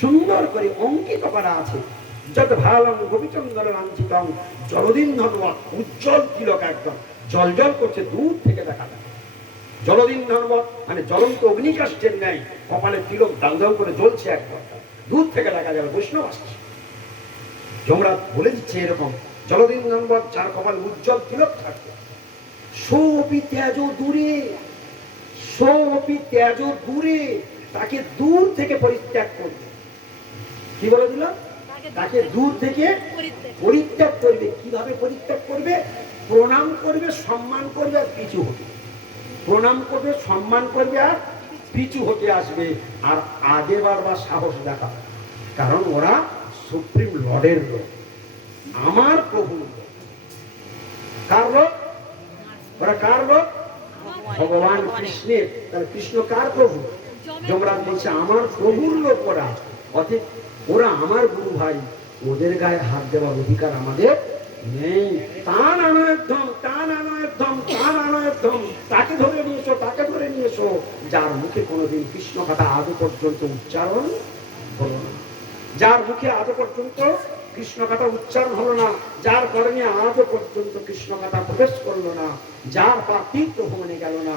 সুন্দর করে অঙ্কিত করা আছে। যত ভালং গোপীচন্দ্র লাঞ্ছিতং জলদিন ধনবত উজ্জ্বল তিলক একদম। জল জল করছে দূর থেকে দেখা যায়। জলদিন ধনবত মানে জ্বলন্ত অগ্নিকাষ্টের ন্যায় কপালে তিলক দাল করে জ্বলছে একদম। দূর থেকে দেখা যাবে বৈষ্ণব আসছে। যমরাজ বলে দিচ্ছে এরকম, জলদিন ধনবত যার কপাল উজ্জ্বল তিলক থাকবে। সোপি ত্যাজ দূরে, সোপি ত্যাজ দূরে, তাকে দূর থেকে পরিত্যাগ করবে। কি বলে দিল তাকে দূর থেকে পরিত্যাগ করবে। কীভাবে পরিত্যাগ করবে? প্রণাম করবে সম্মান করবে আর পিছু হবে প্রণাম করবে সম্মান করবে আর পিছু হতে আসবে। আর আগে বারবার সাহস দেখাবে কারণ ওরা সুপ্রিম লর্ডের লোক। আমার প্রভুর লোক। কার লোক? ওরা কার লোক? ভগবান। কৃষ্ণের। তাহলে কৃষ্ণ কার প্রভু? যমরাজ বলছে আমার প্রভুর লোক ওরা। অতএব ওরা আমার গুরু ভাই। ওদের গায়ে হাত দেওয়ার অধিকার আমাদের নেই। টান আনো একদম টান আনো একদম টান আনো একদম। তাকে ধরে নিয়ে এসো তাকে ধরে নিয়ে এসো যার মুখে কোনোদিন কৃষ্ণ কথা আজও পর্যন্ত উচ্চারণ হলো না। যার মুখে আজও পর্যন্ত কৃষ্ণ কথা উচ্চারণ হলো না। যার কর্মে আজও পর্যন্ত কৃষ্ণ কথা প্রবেশ করল না। যার পা তীর্থ ভ্রমণে গেল না।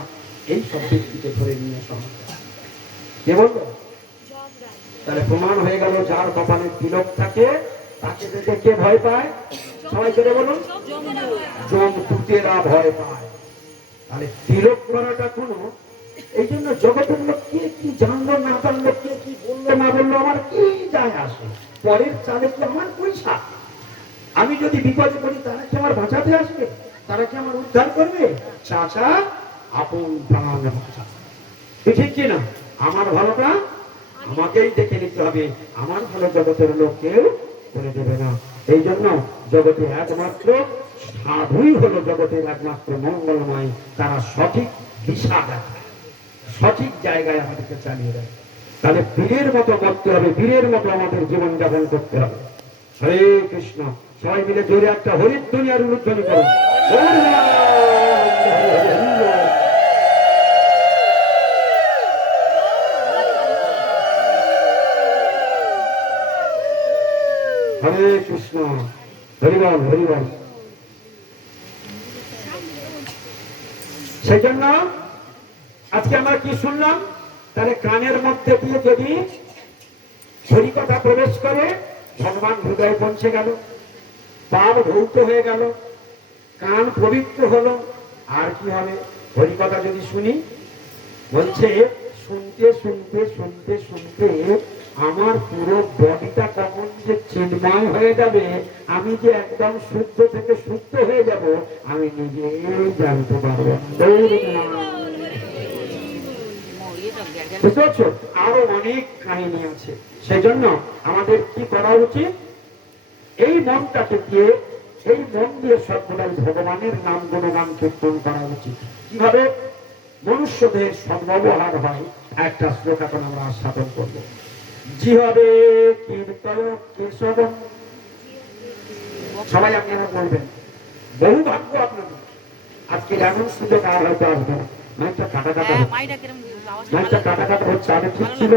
এই সব ব্যক্তিকে ধরে নিয়ে আসা। কে তাহলে প্রমাণ হয়ে গেল যার কপালে তিলক থাকে, তাকে দেখে কে ভয় পায়? সবাই করে বলুন। জমদূতেরা ভয় পায়। তাহলে তিলক করাটা কোনো, এই জন্য জগতের লোক কে কি জানলো, না জানলো, কে কি বলল, না বলল, আমার কি যায় আসে? পরের চালে কি আমার পয়সা? আমি যদি বিপদে পড়ি, তারা কি আমার বাঁচাতে আসবে? তারা কি আমার উদ্ধার করবে? চাচা, আপন প্রাণ বাঁচা ঠিক কি না? আমার ভালোটা আমাকেই দেখে নিতে হবে। আমার ভালো জগতের লোক কেউ করে দেবে না। এই জন্য জগতে একমাত্র সাধুই হলো জগতের একমাত্র মঙ্গলময়। তারা সঠিক দিশা দেখায়। সঠিক জায়গায় আমাদেরকে চালিয়ে দেয়। তাহলে বীরের মতো করতে হবে, বীরের মতো আমাদের জীবন যাপন করতে হবে। হরে কৃষ্ণ, সবাই মিলে জোরে একটা হরিত দুনিয়ার উল্লুধ্বনি করুন হরি কৃষ্ণ হরিবল হরিবল সেই আজকে আমরা কি শুনলাম? তাহলে কানের মধ্যে দিয়ে যদি হরি কথা প্রবেশ করে, ভগবান হৃদয় পৌঁছে গেল, পাপ ধৌত হয়ে গেল, কান পবিত্র হলো, আর কি হবে? হরি কথা যদি শুনি, বলছে, শুনতে শুনতে শুনতে শুনতে আমার পুরো বডিটা কখন যে চিন্ময় হয়ে যাবে, আমি যে একদম শুদ্ধ থেকে শুদ্ধ হয়ে যাব, আমি নিজেই জানতে পারব। আরও অনেক কাহিনী আছে। সেই জন্য আমাদের কি করা উচিত? এই মনটাকে দিয়ে, এই মন দিয়ে সর্বদাই ভগবানের নাম গুণগান কীর্তন করা উচিত। কীভাবে? মনুষ্যদের সদ্ব্যবহার হয় একটা শ্লোক এখন আমরা স্থাপন করব। কেশব সবাই আপনারা বলবেন বহু ভাগ্য আপনার আজকে এমন সুযোগ আর হয়তো আসবে না। মাইকটা কাটা কাটা মাইকটা কাটা কাটা হচ্ছে আগে ঠিক ছিল।